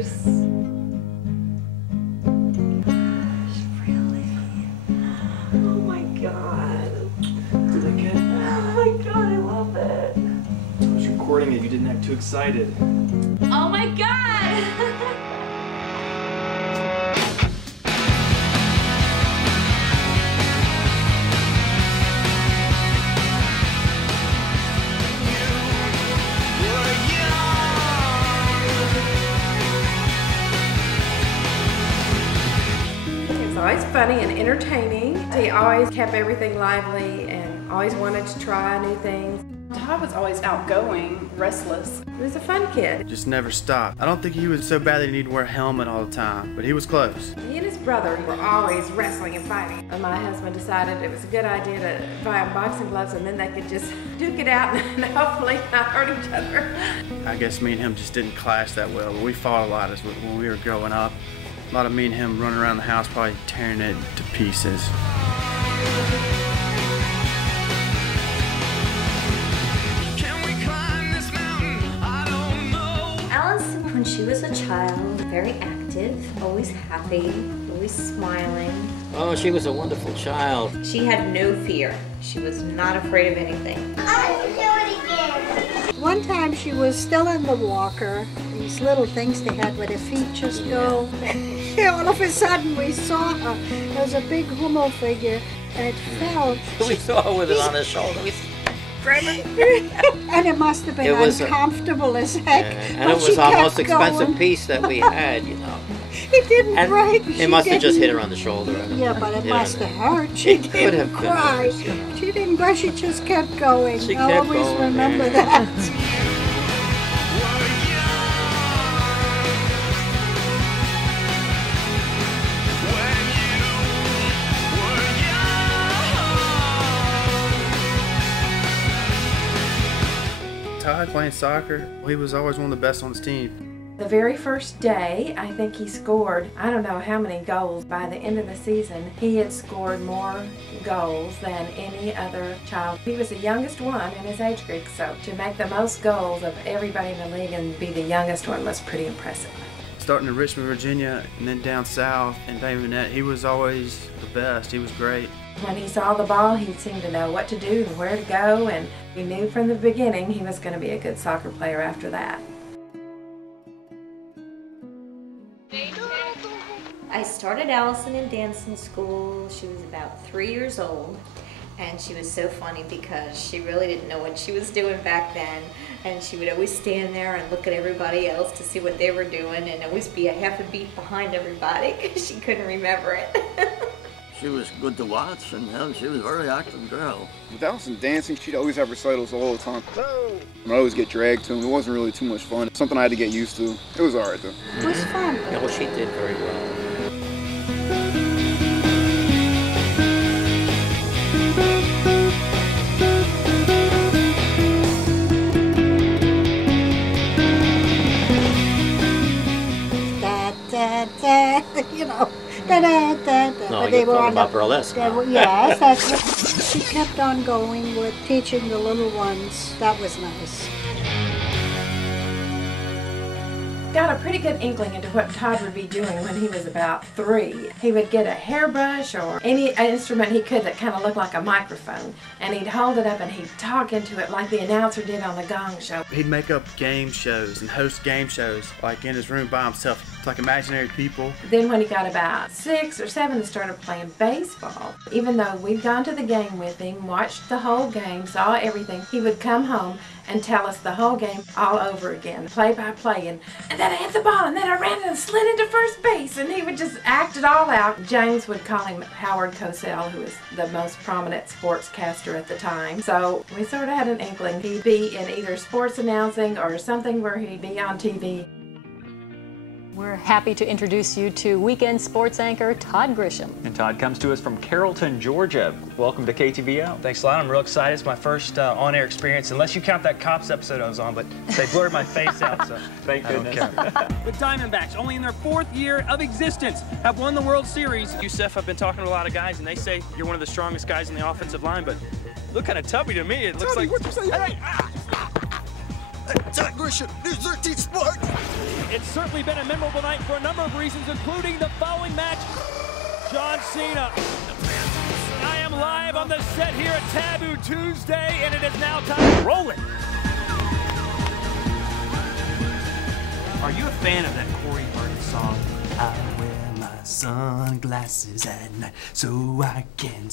Gosh, really? Oh my God. Did it good? Oh my God, I love it. I was recording it. You didn't act too excited. Oh my God! It's always funny and entertaining. He always kept everything lively and always wanted to try new things. Todd was always outgoing, restless. He was a fun kid. Just never stopped. I don't think he was so bad that he needed to wear a helmet all the time, but he was close. He and his brother were always wrestling and fighting. And my husband decided it was a good idea to buy them boxing gloves, and then they could just duke it out and hopefully not hurt each other. I guess me and him just didn't clash that well, but we fought a lot when we were growing up. A lot of me and him running around the house probably tearing it to pieces. When she was a child, very active, always happy, always smiling. Oh, she was a wonderful child. She had no fear. She was not afraid of anything. I want to do it again. One time she was still in the walker, these little things they had where their feet just go. All of a sudden we saw her. There was a big Hummel figure and it fell. We saw her with it on her shoulder. And it must have been uncomfortable as heck. And it was our most expensive piece that we had, you know. It didn't break. It must have just hit her on the shoulder. Yeah, but it must have hurt. She didn't cry. She didn't cry. She just kept going. I always remember that. Todd playing soccer, he was always one of the best on his team. The very first day, I think he scored, I don't know how many goals. By the end of the season, he had scored more goals than any other child. He was the youngest one in his age group, so to make the most goals of everybody in the league and be the youngest one was pretty impressive. Starting in Richmond, Virginia, and then down south in Bayonet, he was always the best. He was great. When he saw the ball, he seemed to know what to do and where to go, and we knew from the beginning he was going to be a good soccer player after that. I started Alyson in dancing school. She was about 3 years old. And she was so funny because she really didn't know what she was doing back then. And she would always stand there and look at everybody else to see what they were doing and always be a half a beat behind everybody because she couldn't remember it. She was good to watch, and she was a very active girl. With Alyson dancing, she'd always have recitals all the time. I'd always get dragged to them. It wasn't really too much fun. Something I had to get used to. It was alright though. It was fun. No, she did very well. You know. No, you're talking about burlesque. Yes, that's what she kept on going with teaching the little ones. That was nice. Got a pretty good inkling into what Todd would be doing when he was about 3. He would get a hairbrush or any instrument he could that kind of looked like a microphone, and he'd hold it up and he'd talk into it like the announcer did on the Gong Show. He'd make up game shows and host game shows like in his room by himself. It's like imaginary people. Then when he got about 6 or 7 and started playing baseball, even though we'd gone to the game with him, watched the whole game, saw everything, he would come home and tell us the whole game all over again, play by play, and then I hit the ball, and then I ran and slid into first base, and he would just act it all out. James would call him Howard Cosell, who was the most prominent sportscaster at the time. So we sort of had an inkling he'd be in either sports announcing or something where he'd be on TV. We're happy to introduce you to weekend sports anchor Todd Grisham. And Todd comes to us from Carrollton, Georgia. Welcome to KTVO. Thanks a lot. I'm real excited. It's my first on-air experience, unless you count that Cops episode I was on, but they blurred my face out, so thank goodness. The Diamondbacks, only in their 4th year of existence, have won the World Series. Yusef, I've been talking to a lot of guys, and they say you're one of the strongest guys in the offensive line, but you look kind of tubby to me. It looks like... What you say? Todd Grisham, News 13 Sports. It's certainly been a memorable night for a number of reasons, including the following match. John Cena. I am live on the set here at Taboo Tuesday, and it is now time to roll it. Are you a fan of that Corey Burton song? I wear my sunglasses at night so I can,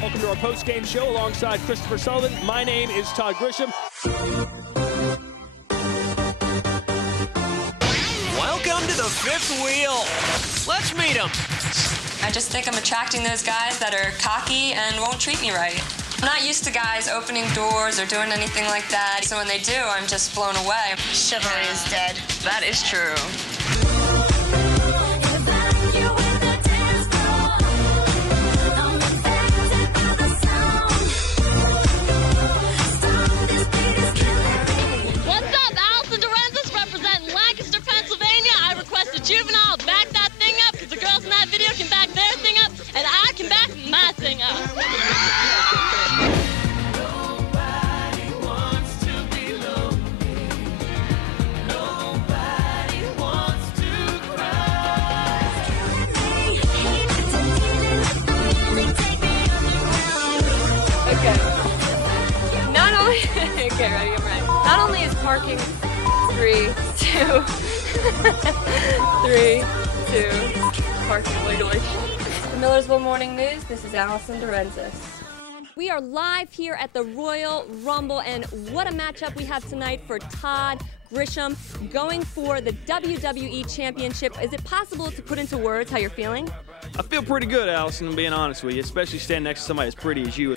Welcome to our post-game show alongside Christopher Sullivan. My name is Todd Grisham. Welcome to the fifth wheel. Let's meet them. I just think I'm attracting those guys that are cocky and won't treat me right. I'm not used to guys opening doors or doing anything like that, so when they do, I'm just blown away. Chivalry is dead. That is true. Juvenile, back that thing up, because the girls in that video can back their thing up, and I can back my thing up. Nobody wants to be lonely. Nobody wants to cry. Okay. Not only, okay, ready, I'm ready. Not only is parking 3, 2, 3, 2, parking illegally. The Millersville Morning News, this is Alyson Grisham. We are live here at the Royal Rumble, and what a matchup we have tonight for Todd Grisham going for the WWE Championship. Is it possible to put into words how you're feeling? I feel pretty good, Alyson, I'm being honest with you, especially standing next to somebody as pretty as you.